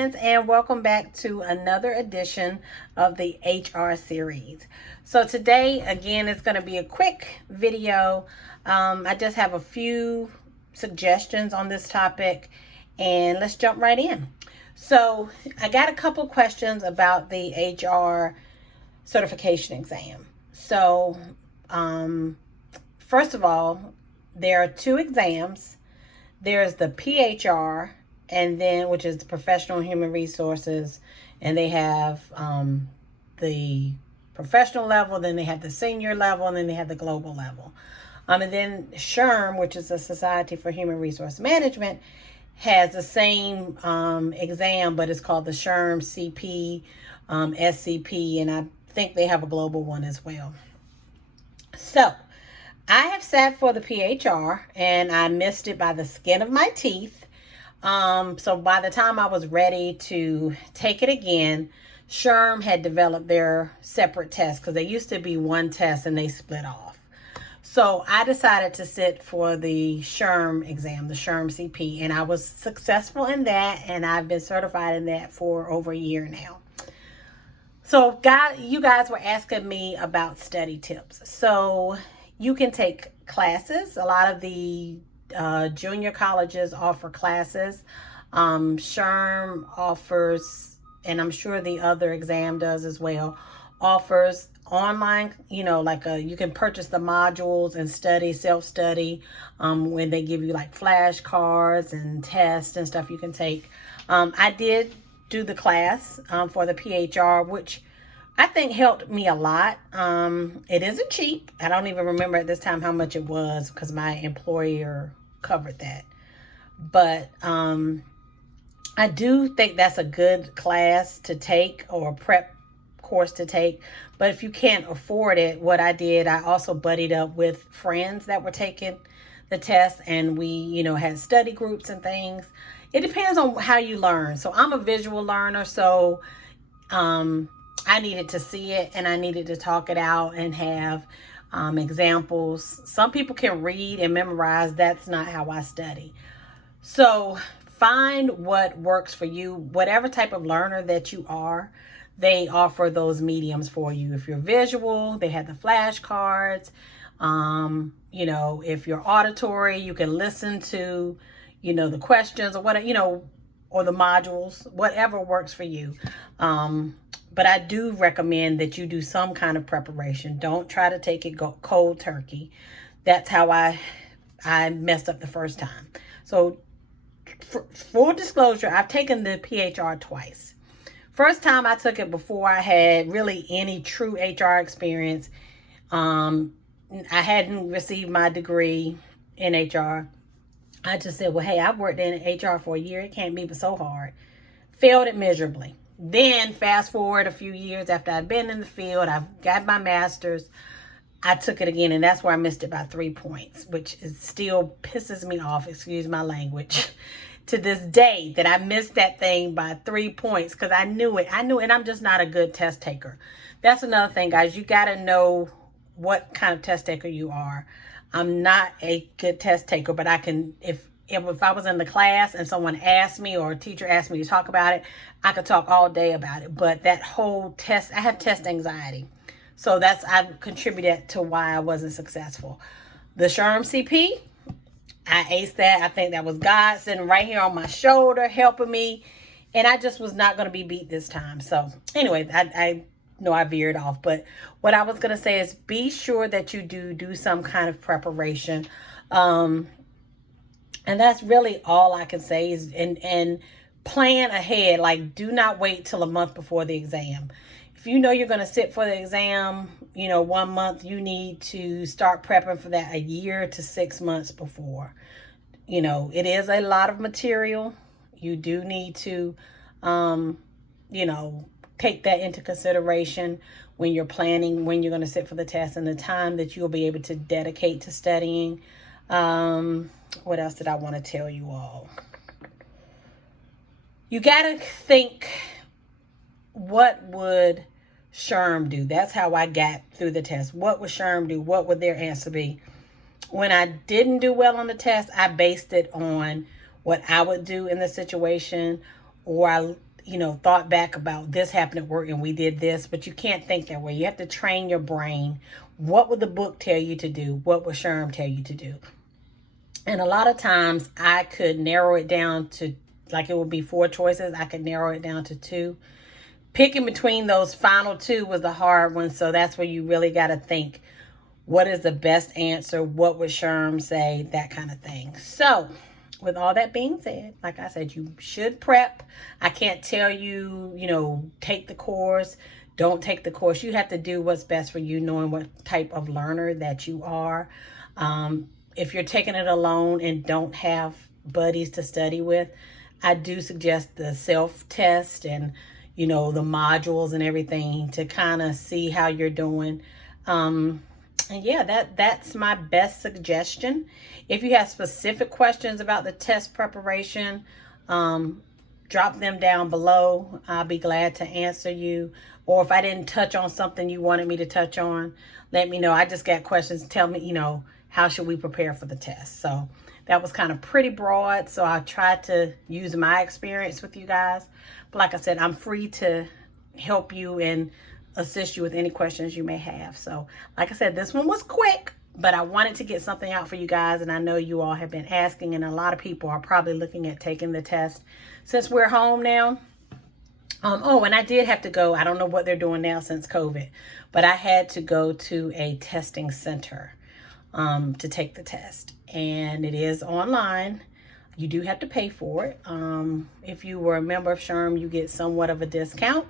friends, and welcome back to another edition of the HR series. So today, again, it's going to be a quick video. I just have a few suggestions on this topic, and let's jump right in. So I got a couple questions about the HR certification exam. So first of all, there are two exams. There's the PHR, and then which is the Professional Human Resources, and they have the professional level, then they have the senior level, and then they have the global level. And then SHRM, which is the Society for Human Resource Management, has the same exam, but it's called the SHRM CP, SCP, and I think they have a global one as well. So I have sat for the PHR, and I missed it by the skin of my teeth. So by the time I was ready to take it again, SHRM had developed their separate tests, because they used to be one test and they split off. So I decided to sit for the SHRM exam, the SHRM CP, and I was successful in that, and I've been certified in that for over a year now. So you guys were asking me about study tips. So you can take classes. A lot of the junior colleges offer classes. SHRM offers, and I'm sure the other exam does as well, offers online, you can purchase the modules and study, self-study, when they give you like flashcards and tests and stuff you can take. I did do the class for the PHR, which I think helped me a lot. It isn't cheap. I don't even remember at this time how much it was, because my employer covered that. But I do think that's a good class to take, or a prep course to take. But if you can't afford it, what I did, I also buddied up with friends that were taking the test, and we, had study groups and things. It depends on how you learn. So I'm a visual learner, so I needed to see it, and I needed to talk it out and have examples. Some people can read and memorize. That's not how I study. So find what works for you. Whatever type of learner that you are, they offer those mediums for you. If you're visual, they have the flashcards. If you're auditory, you can listen to, the questions or whatever, or the modules, whatever works for you. But I do recommend that you do some kind of preparation. Don't try to take it cold turkey. That's how I messed up the first time. So for full disclosure, I've taken the PHR twice. First time I took it before I had really any true HR experience. I hadn't received my degree in HR. I just said, well, hey, I've worked in HR for a year. It can't be so hard. Failed it miserably. Then fast forward a few years after I'd been in the field, I've got my master's. I took it again, and that's where I missed it by 3 points, which still pisses me off, excuse my language, to this day, that I missed that thing by 3 points, because I knew it, and I'm just not a good test taker. That's another thing, guys. You got to know what kind of test taker you are. I'm not a good test taker, but I can, if I was in the class and someone asked me, or a teacher asked me to talk about it, I could talk all day about it. But that whole test, I have test anxiety. So I've contributed to why I wasn't successful. The SHRM CP, I aced that. I think that was God sitting right here on my shoulder helping me. And I just was not going to be beat this time. So anyway, I know I veered off. But what I was going to say is be sure that you do some kind of preparation. And that's really all I can say is, and plan ahead. Like, do not wait till a month before the exam. If you know you're going to sit for the exam, 1 month, you need to start prepping for that a year to 6 months before. It is a lot of material. You do need to, take that into consideration when you're planning when you're going to sit for the test, and the time that you'll be able to dedicate to studying. What else did I want to tell you all? You got to think, what would SHRM do? That's how I got through the test. What would SHRM do? What would their answer be? When I didn't do well on the test, I based it on what I would do in the situation, or thought back about this happened at work and we did this, but you can't think that way. You have to train your brain. What would the book tell you to do? What would SHRM tell you to do? And a lot of times I could narrow it down to, like, it would be 4 choices. I could narrow it down to 2. Picking between those final 2 was the hard one. So that's where you really got to think, what is the best answer? What would SHRM say? That kind of thing. So with all that being said, like I said, you should prep. I can't tell you, take the course. Don't take the course. You have to do what's best for you, knowing what type of learner that you are. If you're taking it alone and don't have buddies to study with, I do suggest the self-test and, the modules and everything to kind of see how you're doing. And yeah, that's my best suggestion. If you have specific questions about the test preparation, drop them down below. I'll be glad to answer you. Or if I didn't touch on something you wanted me to touch on, let me know. I just got questions. Tell me, how should we prepare for the test? So that was kind of pretty broad. So I tried to use my experience with you guys. But like I said, I'm free to help you and assist you with any questions you may have. So like I said, this one was quick, but I wanted to get something out for you guys. And I know you all have been asking, and a lot of people are probably looking at taking the test since we're home now. Oh, and I did have to go. I don't know what they're doing now since COVID, but I had to go to a testing center to take the test, and it is online. You do have to pay for it. If you were a member of SHRM, you get somewhat of a discount.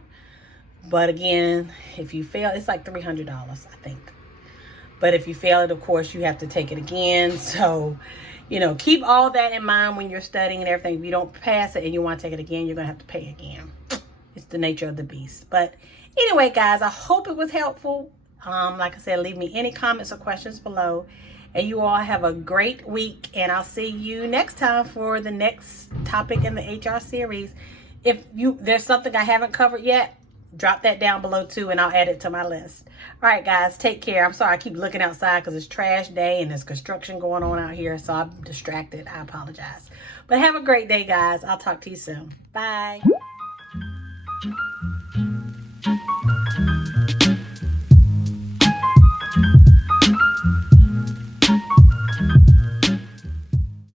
But again, if you fail, it's like $300, I think. But if you fail it, of course, you have to take it again. So, keep all that in mind when you're studying and everything. If you don't pass it and you want to take it again, you're going to have to pay again. It's the nature of the beast. But anyway, guys, I hope it was helpful. Like I said, leave me any comments or questions below. And you all have a great week. And I'll see you next time for the next topic in the HR series. If there's something I haven't covered yet, drop that down below too, and I'll add it to my list. All right, guys, take care. I'm sorry I keep looking outside because it's trash day and there's construction going on out here, so I'm distracted. I apologize. But have a great day, guys. I'll talk to you soon. Bye.